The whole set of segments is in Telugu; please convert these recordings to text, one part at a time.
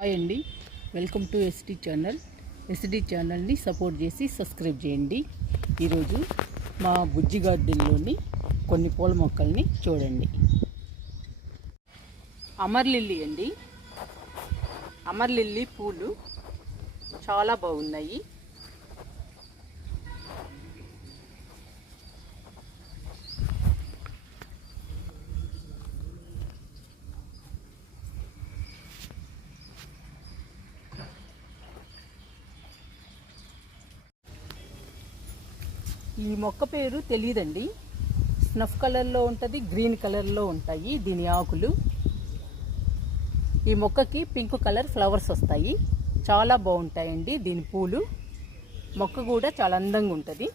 హాయ్ అండి. Welcome to ST channel ST ఛానల్ని సపోర్ట్ చేసి సబ్స్క్రైబ్ చేయండి. ఈరోజు మా బుజ్జి గార్డెన్లోని కొన్ని పూల మొక్కల్ని చూడండి. అమర్లిల్లి అండి. అమర్లిల్లీ పూలు చాలా బాగున్నాయి. ఈ మొక్క పేరు తెలియదండి స్నఫ్ కలర్లో ఉంటుంది గ్రీన్ కలర్లో ఉంటాయి దీని ఆకులు. ఈ మొక్కకి పింక్ కలర్ ఫ్లవర్స్ వస్తాయి. చాలా బాగుంటాయండి దీని పూలు. మొక్క కూడా చాలా అందంగా ఉంటుంది.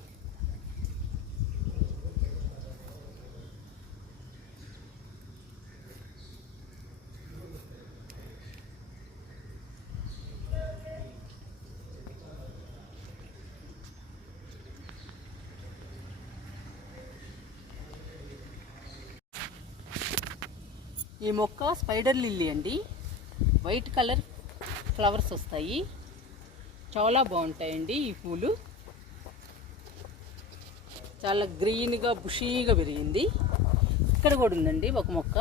ఈ మొక్క స్పైడర్ లిల్లీ అండి. వైట్ కలర్ ఫ్లవర్స్ వస్తాయి. చాలా బాగుంటాయండి ఈ పూలు. చాలా గ్రీన్గా బుషీగా పెరిగింది. ఇక్కడ కూడా ఉందండి ఒక మొక్క.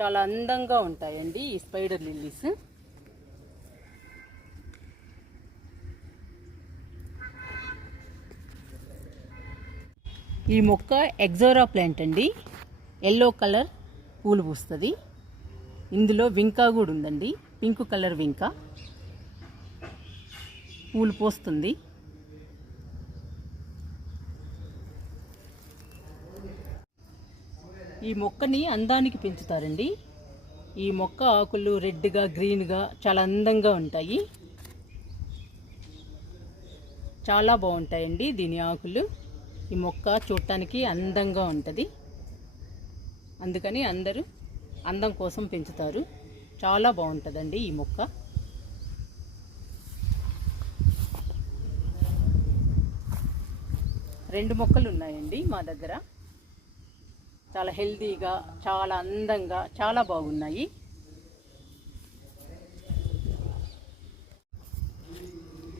చాలా అందంగా ఉంటాయండి ఈ స్పైడర్ లిల్లీస్. ఈ మొక్క ఎగ్జోరా ప్లాంట్ అండి. ఎల్లో కలర్ పూలు పూస్తుంది. ఇందులో వింకా కూడా ఉందండి. Pink colour vinca. పూలు పోస్తుంది. ఈ మొక్కని అందానికి పెంచుతారండి. ఈ మొక్క ఆకులు రెడ్గా గ్రీన్గా చాలా అందంగా ఉంటాయి. చాలా బాగుంటాయండి దీని ఆకులు. ఈ మొక్క చూడటానికి అందంగా ఉంటుంది. అందుకని అందరూ అందం కోసం పెంచుతారు. చాలా బాగుంటుందండి ఈ మొక్క. రెండు మొక్కలు ఉన్నాయండి మా దగ్గర. చాలా హెల్తీగా చాలా అందంగా చాలా బాగున్నాయి.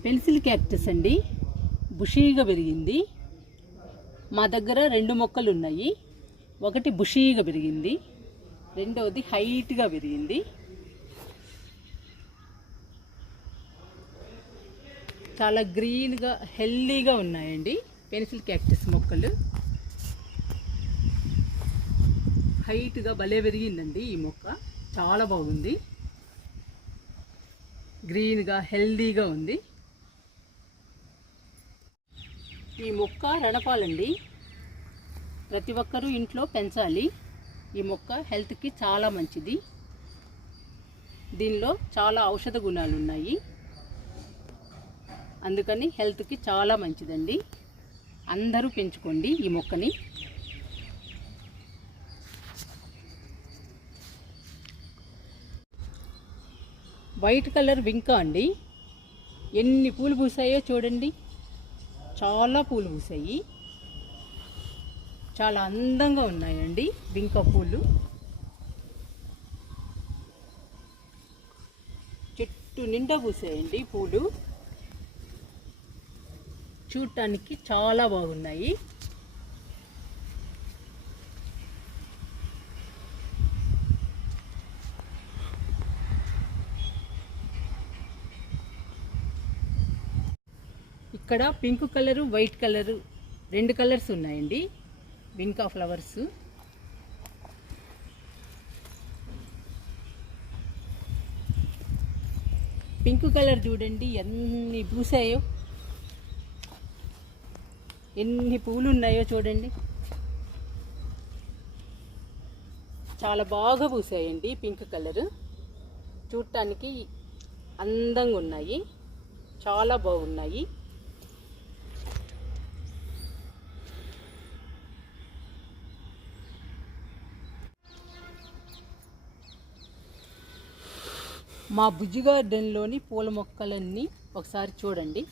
పెన్సిల్ క్యాక్టస్ అండి. బుషీగా పెరిగింది. మా దగ్గర రెండు మొక్కలు ఉన్నాయి ఒకటి బుషీగా పెరిగింది రెండవది హైట్గా పెరిగింది చాలా గ్రీన్గా హెల్దీగా ఉన్నాయండి పెన్సిల్ క్యాక్టస్ మొక్కలు. హైట్గా భలే పెరిగిందండి ఈ మొక్క. చాలా బాగుంది. గ్రీన్గా హెల్దీగా ఉంది. ఈ మొక్క రణపాలండి. ప్రతి ఒక్కరూ ఇంట్లో పెంచాలి. ఈ మొక్క హెల్త్కి చాలా మంచిది. దీనిలో చాలా ఔషధ గుణాలు ఉన్నాయి. అందుకని హెల్త్కి చాలా మంచిదండి. అందరూ పెంచుకోండి ఈ మొక్కని. వైట్ కలర్ వింకా అండి. ఎన్ని పూలు పూసాయో చూడండి. చాలా పూలు పూసాయి. చాలా అందంగా ఉన్నాయండి వింక పూలు. చెట్టు నిండా పూసాయండి పూలు. చూడటానికి చాలా బాగున్నాయి. ఇక్కడ పింక్ కలరు వైట్ కలరు రెండు కలర్స్ ఉన్నాయండి. Vinca flowers. పింక్ కలర్ చూడండి ఎన్ని పూసాయో. ఎన్ని పూలు ఉన్నాయో చూడండి. చాలా బాగా పూసాయండి పింక్ కలరు. చూడటానికి అందంగా ఉన్నాయి. చాలా బాగున్నాయి. మా బుజ్జి గార్డెన్లోని పూల మొక్కలన్నీ ఒకసారి చూడండి.